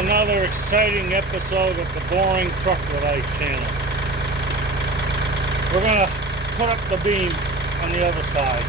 another exciting episode of the Boring Truckler Life channel. We're gonna put up the beam on the other side.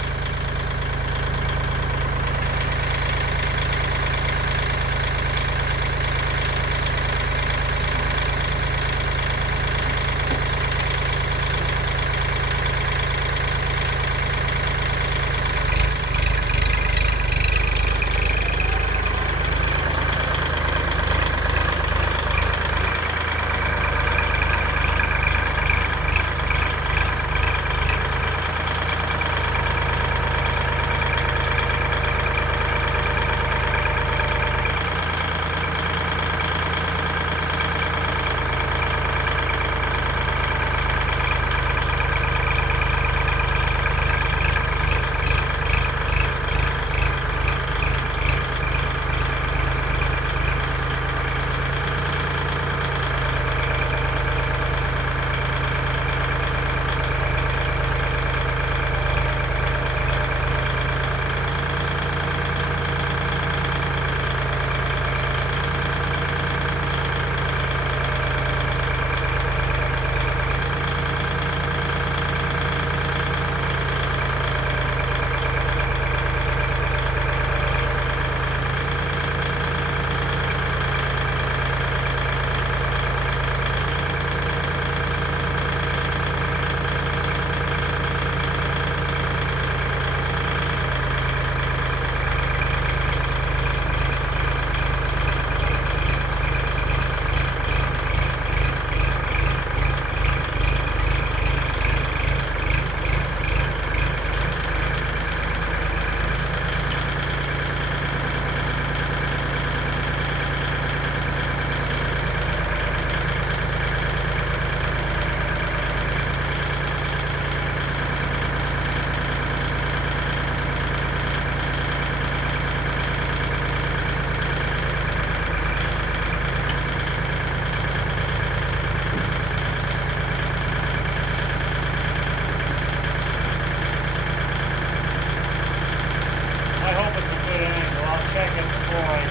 I hope it's a good angle. I'll check it before I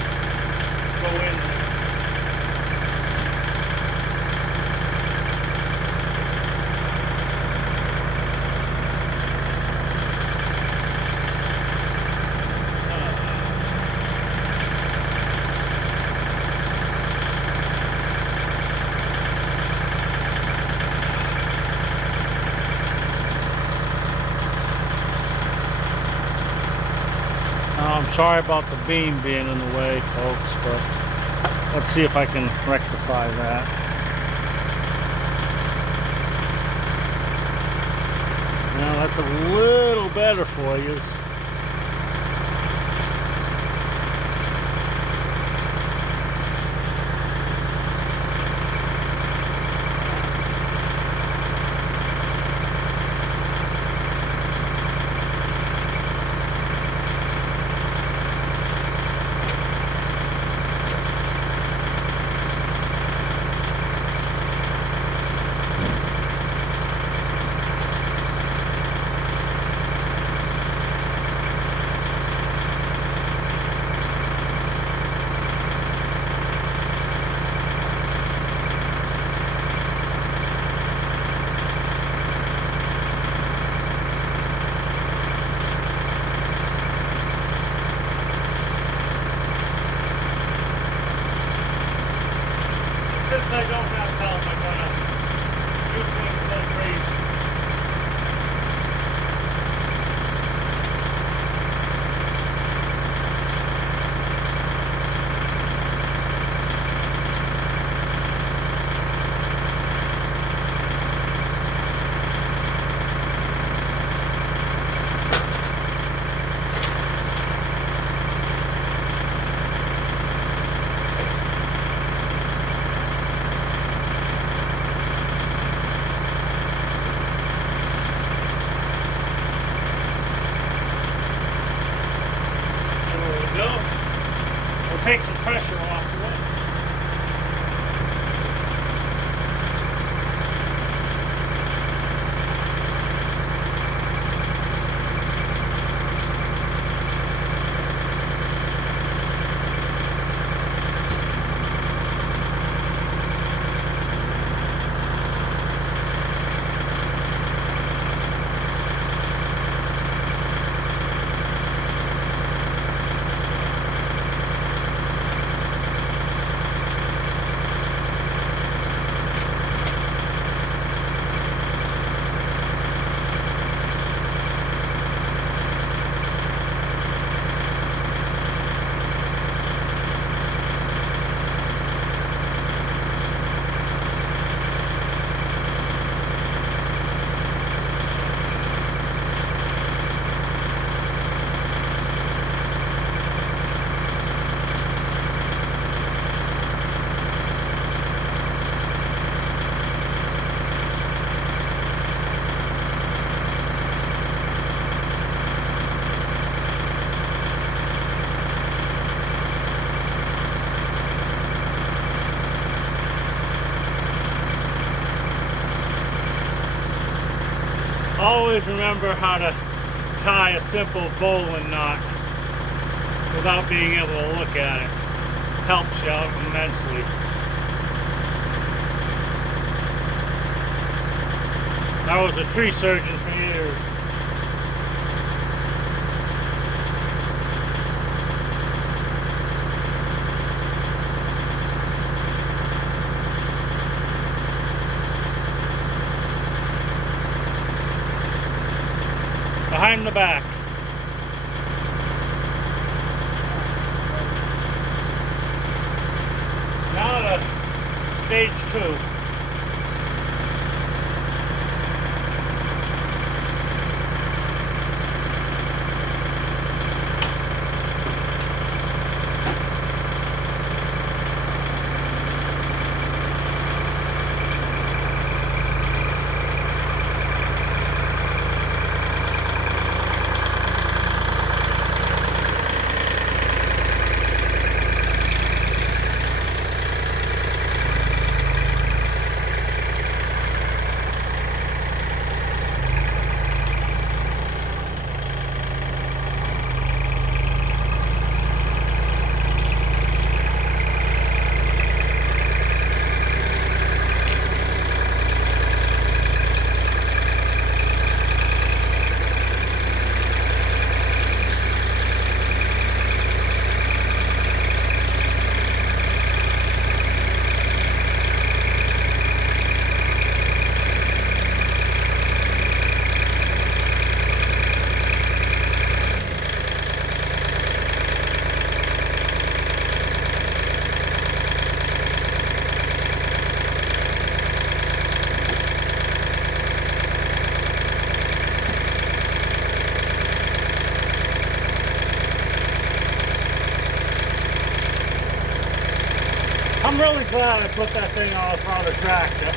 go in there. I'm sorry about the beam being in the way, folks, but let's see if I can rectify that. Now that's a little better for you. Since I don't have help, I'm gonna do things a little crazy. Take some pressure off the way. Always remember how to tie a simple bowline knot without being able to look at it. Helps you out immensely. I was a tree surgeon for years. Behind the back. Now to stage 2. I'm really glad I put that thing on front of the tractor.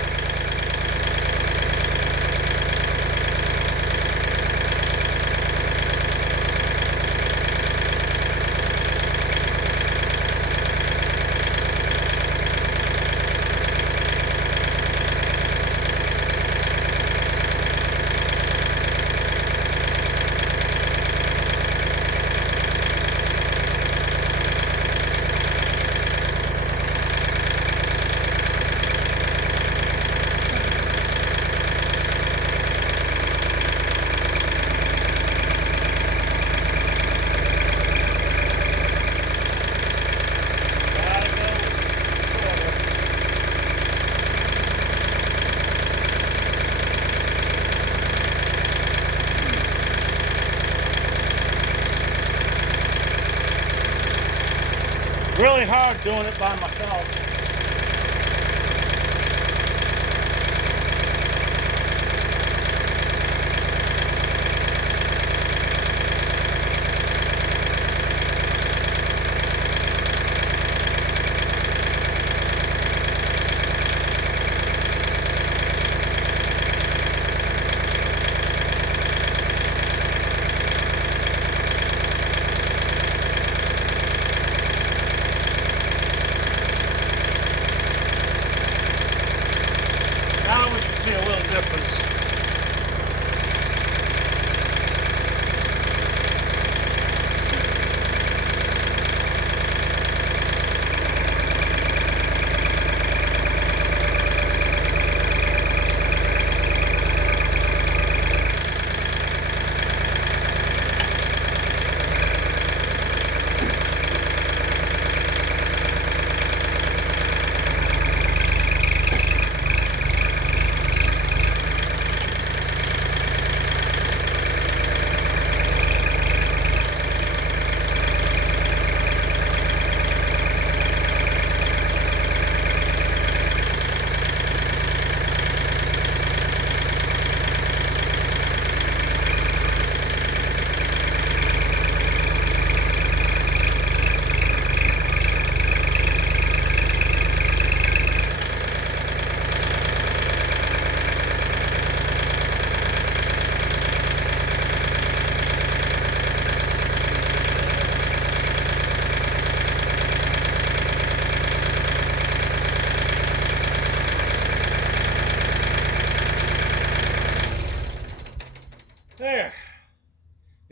Really hard doing it by myself.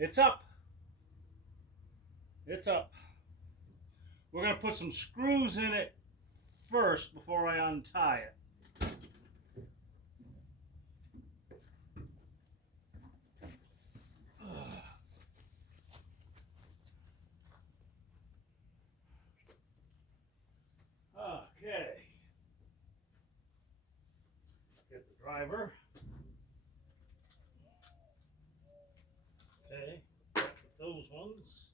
It's up. It's up. We're going to put some screws in it first before I untie it. Okay. Get the driver. Okay. Put those ones.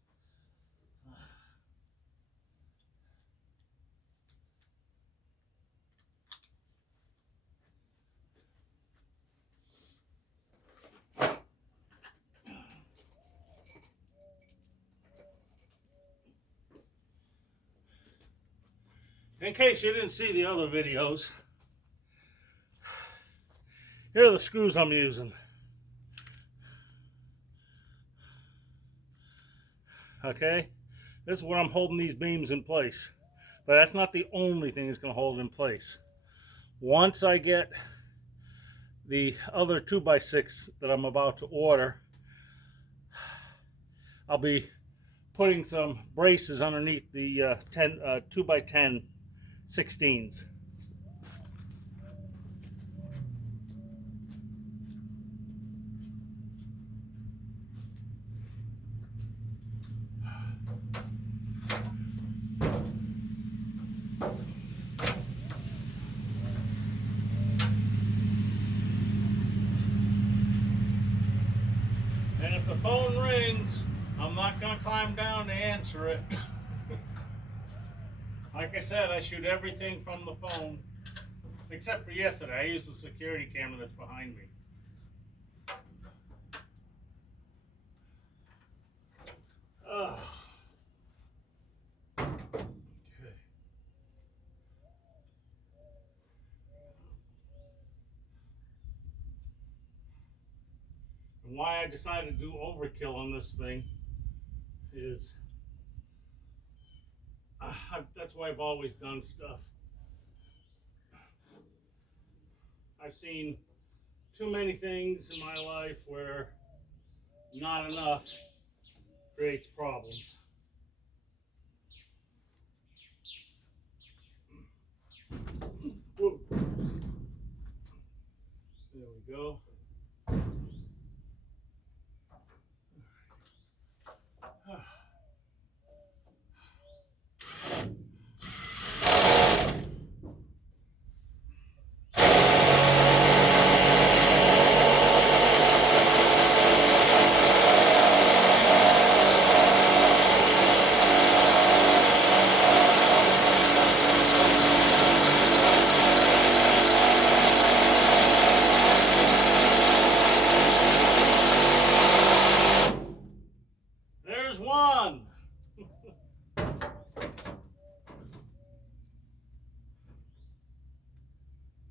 In case you didn't see the other videos, here are the screws I'm using. Okay, this is what I'm holding these beams in place. But that's not the only thing that's going to hold it in place. Once I get the other 2x6 that I'm about to order, I'll be putting some braces underneath the 2x10 16s. And if the phone rings, I'm not going to climb down to answer it. Like I said, I shoot everything from the phone. Except for yesterday, I used the security camera that's behind me. Okay. And why I decided to do overkill on this thing is that's why I've always done stuff. I've seen too many things in my life where not enough creates problems. Whoa. There we go. There's one.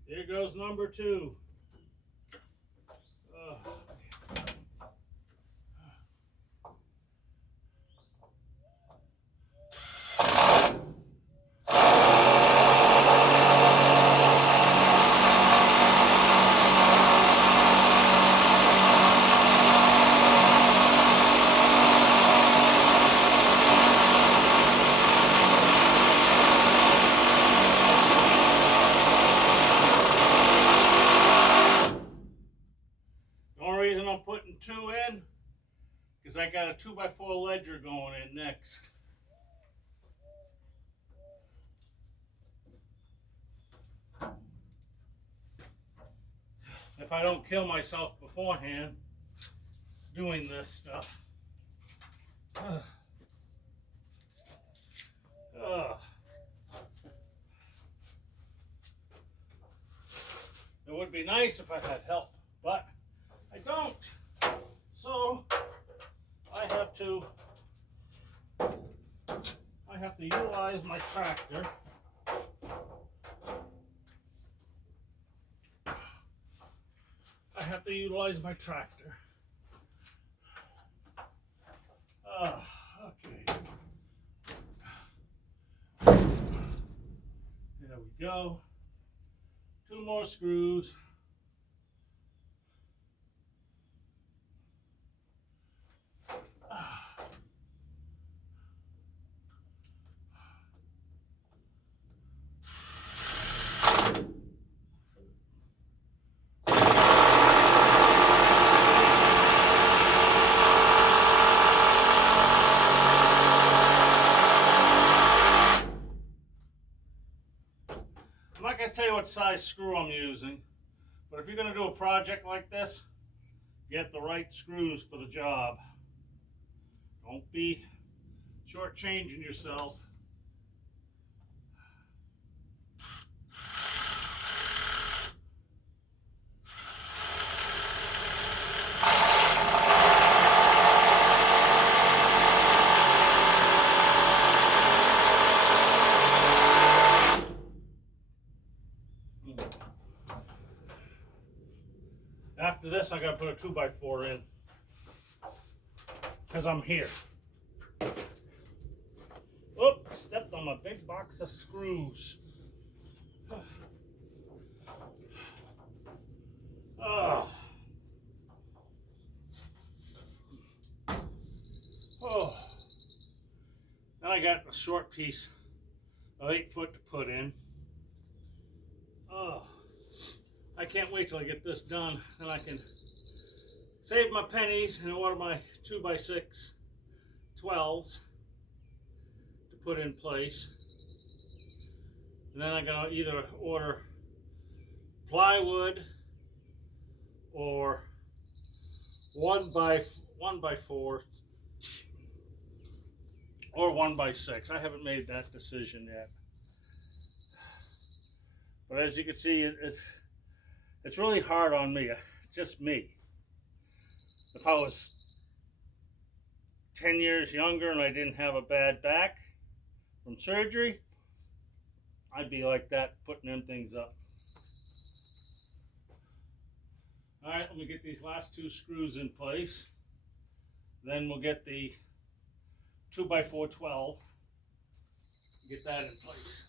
Here goes number 2. I'm putting 2 in because I got a 2x4 ledger going in next. If I don't kill myself beforehand doing this stuff. It would be nice if I had help, but I don't. So I have to utilize my tractor. Okay. There we go. 2 more screws. what size screw I'm using, but if you're going to do a project like this, get the right screws for the job. Don't be shortchanging yourself. After this, I gotta put a 2x4 in because I'm here. Oh, stepped on my big box of screws. Oh. Oh. Then I got a short piece of 8 foot to put in. Oh. I can't wait till I get this done, and I can save my pennies and order my 2x6 12s to put in place. And then I'm gonna either order plywood or 1x4 or 1x6. I haven't made that decision yet. But as you can see, it's really hard on me. It's just me. If I was 10 years younger and I didn't have a bad back from surgery, I'd be like that, putting them things up. All right, let me get these last 2 screws in place. Then we'll get the 2x4 12. Get that in place.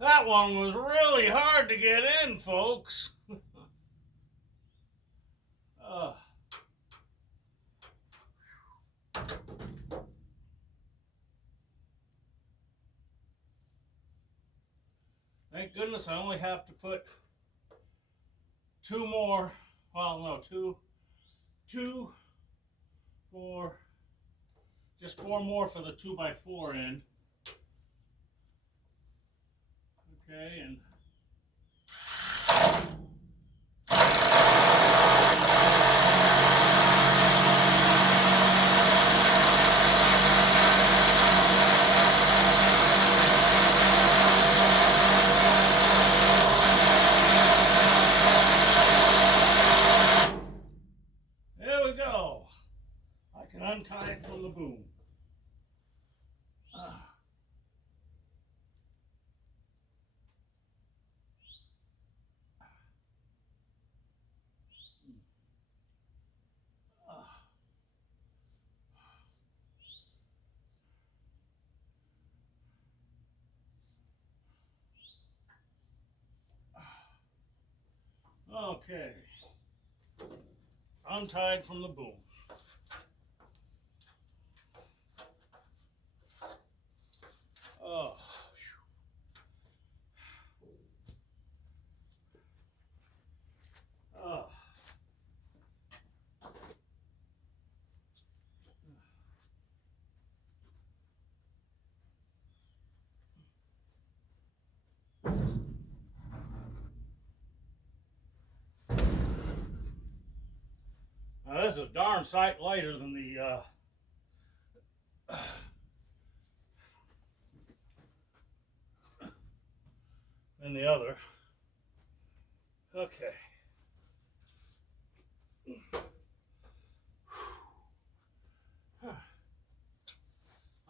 That one was really hard to get in, folks. Thank goodness I only have to put 2 more. Well, no, 2, 4, just 4 more for the 2x4 in. Okay, and there we go. I can untie it from the boom. Okay, untied from the boom. Oh, oh. Now this is a darn sight lighter than the other. Okay.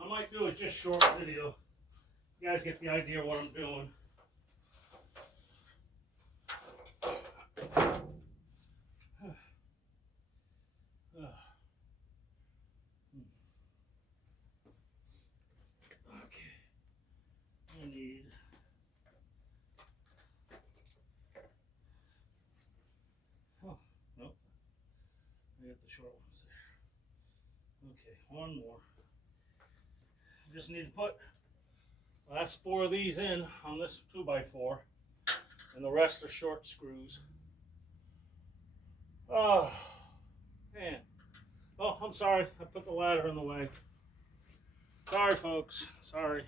I might do a just short video. You guys get the idea of what I'm doing. get the short ones there. Okay, one more. Just need to put the last 4 of these in on this 2x4, and the rest are short screws. Oh, man. Oh, I'm sorry. I put the ladder in the way. Sorry, folks. Sorry.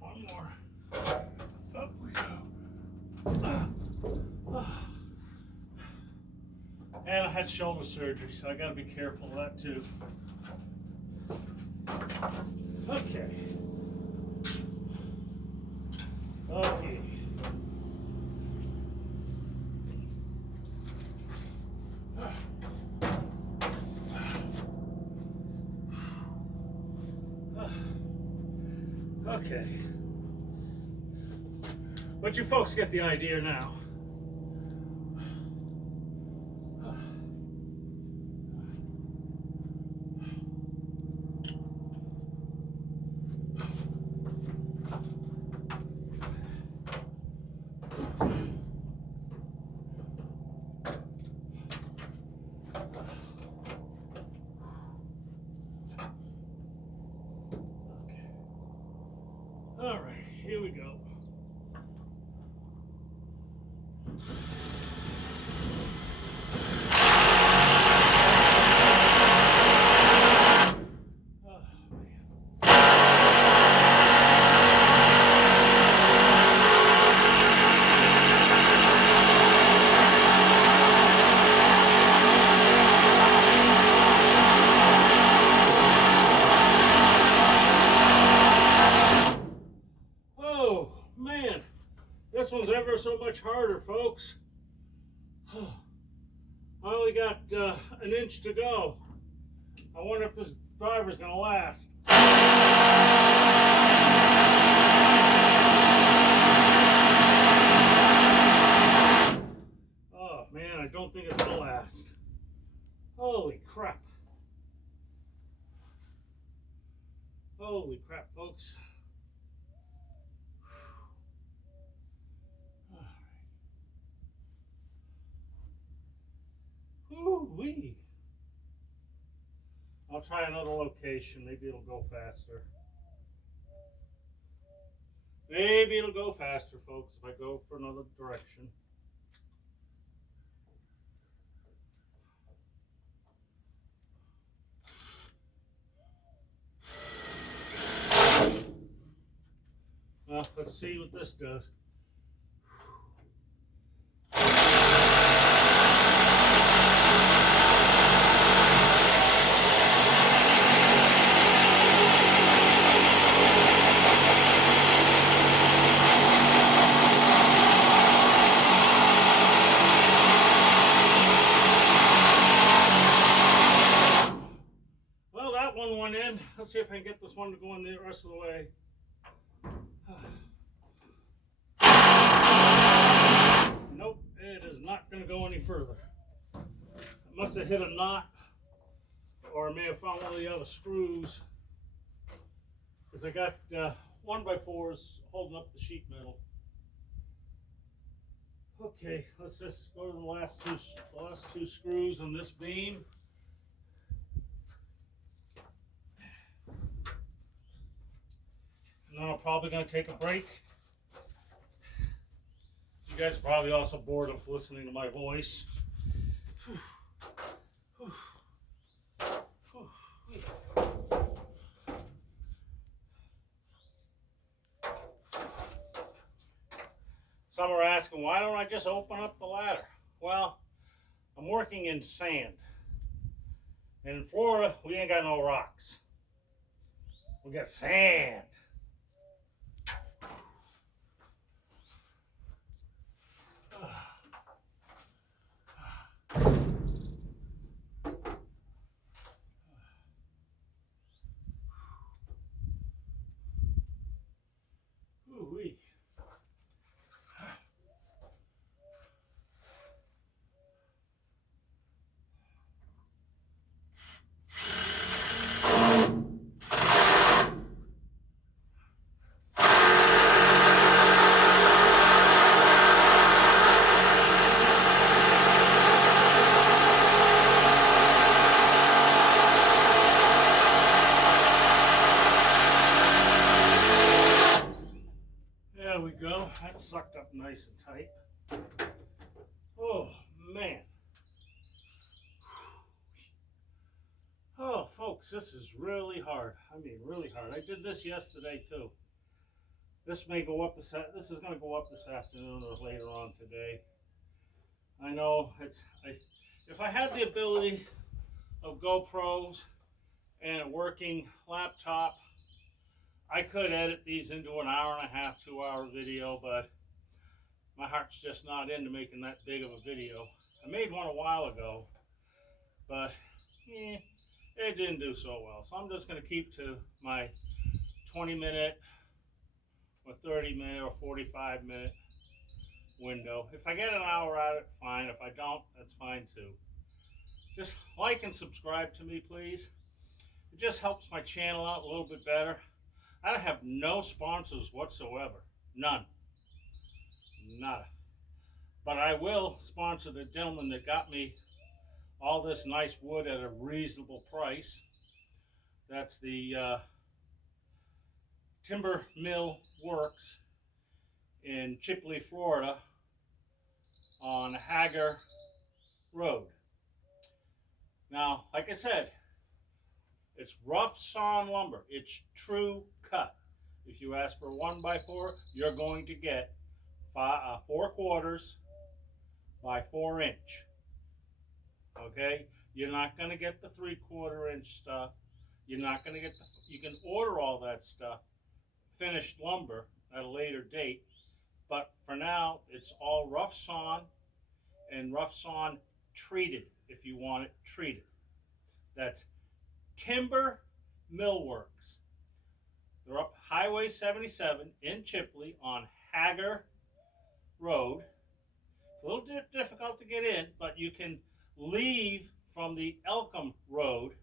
One more. Up we go. And I had shoulder surgery, so I got to be careful of that too. Okay. Okay. Okay. But you folks get the idea now. All right, here we go. Oh, man, this one's ever so much harder, folks. I only got an inch to go. I wonder if this driver's gonna last. Oh man, I don't think it's gonna last. Holy crap. Holy crap, folks. Ooh-wee. I'll try another location. Maybe it'll go faster. Maybe it'll go faster, folks, if I go for another direction. Well, let's see what this does. Well, that one went in. Let's see if I can get this one to go in the rest of the way. Nope, it is not going to go any further. I must have hit a knot, or I may have found one of the other screws, because I got 1x4s holding up the sheet metal. Okay, let's just go to the last two screws on this beam. And then I'm probably going to take a break. You guys are probably also bored of listening to my voice. Some are asking, why don't I just open up the ladder? Well, I'm working in sand. And in Florida, we ain't got no rocks. We got sand. we go. That's sucked up nice and tight. Oh, man. Oh, folks, this is really hard. I mean, really hard. I did this yesterday, too. This may go up this is going to go up this afternoon or later on today. I know if I had the ability of GoPros and a working laptop, I could edit these into an hour and a half, 2-hour video, but my heart's just not into making that big of a video. I made one a while ago, but it didn't do so well. So I'm just going to keep to my 20-minute or 30-minute or 45-minute window. If I get an hour out of it, fine. If I don't, that's fine too. Just like and subscribe to me, please. It just helps my channel out a little bit better. I have no sponsors whatsoever. None. Nada. But I will sponsor the gentleman that got me all this nice wood at a reasonable price. That's the Timber Mill Works in Chipley, Florida on Hager Road. Now, like I said, it's rough sawn lumber. It's true cut. If you ask for 1x4, you're going to get 4/4 by 4 inch. Okay, you're not going to get the 3/4 inch stuff. You're not going to get you can order all that stuff, finished lumber, at a later date. But for now, it's all rough sawn and rough sawn treated if you want it treated. That's Timber Mill Works. They're up Highway 77 in Chipley on Hager Road. It's a little difficult to get in, but you can leave from the Elkham Road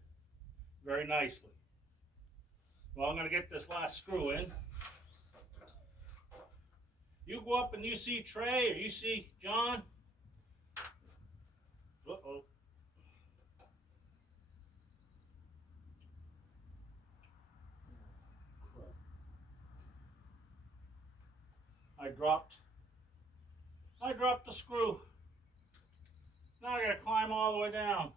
very nicely. Well, I'm going to get this last screw in. You go up and you see Trey or you see John. Uh-oh. I dropped the screw. Now I gotta climb all the way down.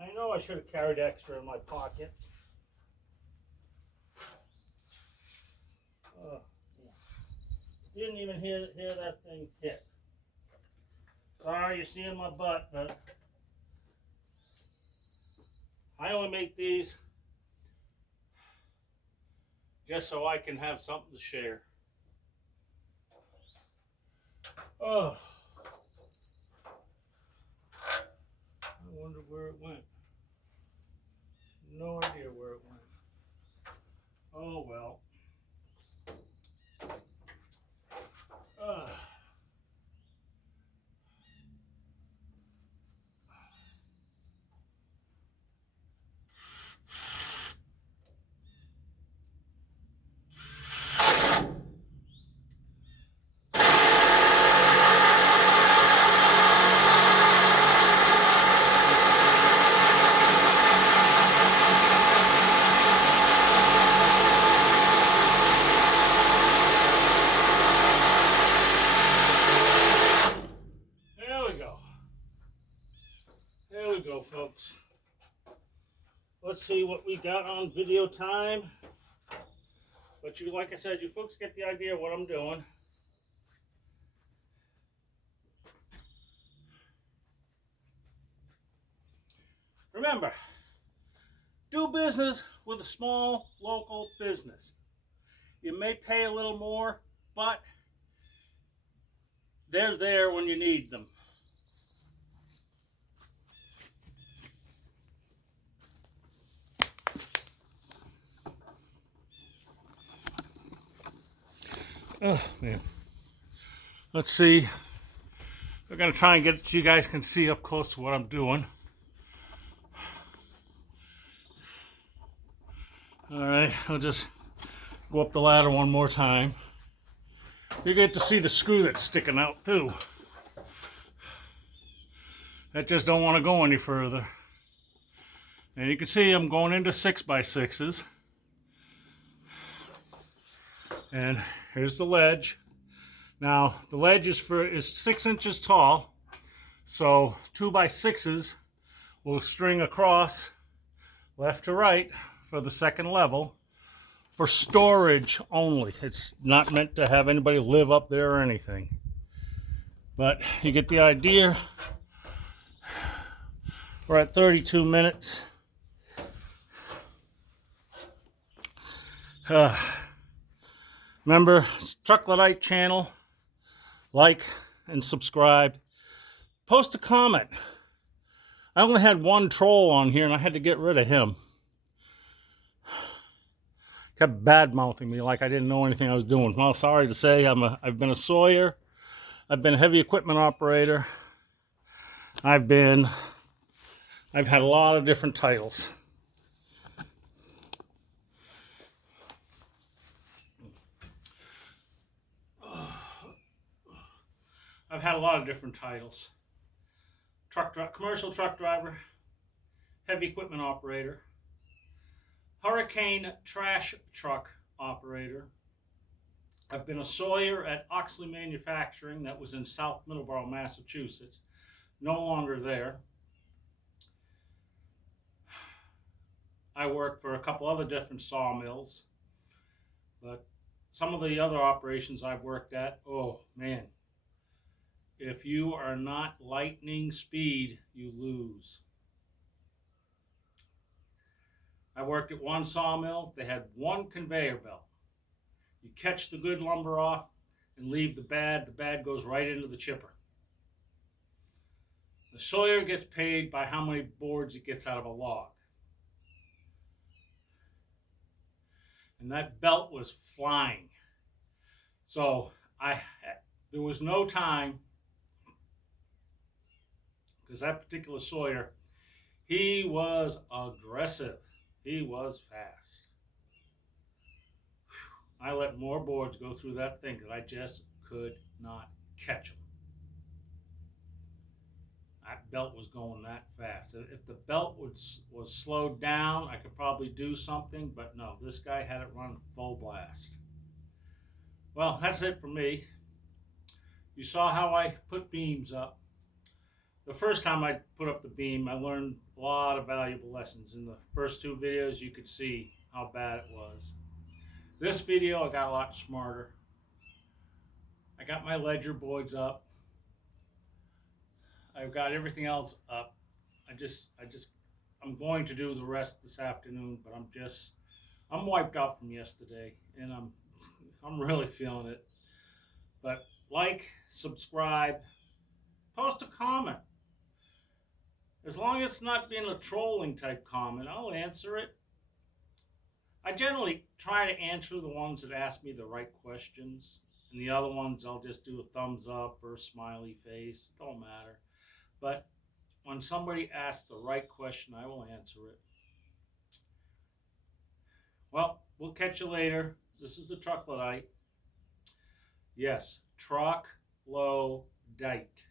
I know I should have carried extra in my pocket. Didn't even hear that thing hit. Sorry, you're seeing my butt, but I only make these just so I can have something to share. Oh, I wonder where it went. No idea where it went. Oh well. Folks, let's see what we got on video time. But you, like I said, you folks get the idea of what I'm doing. Remember, do business with a small local business. You may pay a little more, but they're there when you need them. Oh man, let's see. We're gonna try and get it so you guys can see up close to what I'm doing. All right, I'll just go up the ladder one more time. You get to see the screw that's sticking out too. That just don't want to go any further. And you can see I'm going into 6x6s. And here's the ledge. Now the ledge is 6 inches tall, so 2x6s will string across left to right for the second level for storage only. It's not meant to have anybody live up there or anything. But you get the idea. We're at 32 minutes. Remember, Truck Luddite channel. Like and subscribe. Post a comment. I only had one troll on here and I had to get rid of him. Kept bad-mouthing me like I didn't know anything I was doing. Well, sorry to say, I've been a sawyer. I've been a heavy equipment operator. I've had a lot of different titles. I've had a lot of different titles. Commercial truck driver, heavy equipment operator, hurricane trash truck operator. I've been a sawyer at Oxley Manufacturing that was in South Middleborough, Massachusetts. No longer there. I worked for a couple other different sawmills, but some of the other operations I've worked at, oh man, if you are not lightning speed, you lose. I worked at one sawmill. They had one conveyor belt. You catch the good lumber off and leave the bad. The bad goes right into the chipper. The sawyer gets paid by how many boards it gets out of a log. And that belt was flying. So there was no time, because that particular sawyer, he was aggressive. He was fast. I let more boards go through that thing because I just could not catch them. That belt was going that fast. If the belt was slowed down, I could probably do something, but no, this guy had it run full blast. Well, that's it for me. You saw how I put beams up. The first time I put up the beam, I learned a lot of valuable lessons. In the first two videos, you could see how bad it was. This video, I got a lot smarter. I got my ledger boards up. I've got everything else up. I'm going to do the rest this afternoon, but I'm wiped out from yesterday, and I'm really feeling it. But like, subscribe, post a comment. As long as it's not being a trolling type comment, I'll answer it. I generally try to answer the ones that ask me the right questions, and the other ones I'll just do a thumbs up or a smiley face. It don't matter. But when somebody asks the right question, I will answer it. Well, we'll catch you later. This is the Truck Luddite. Yes, Truck Luddite.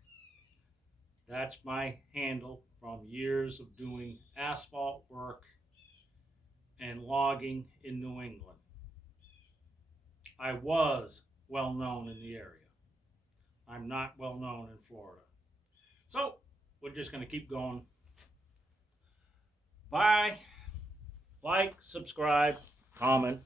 That's my handle from years of doing asphalt work and logging in New England. I was well known in the area. I'm not well known in Florida. So, we're just going to keep going. Bye. Like, subscribe, comment.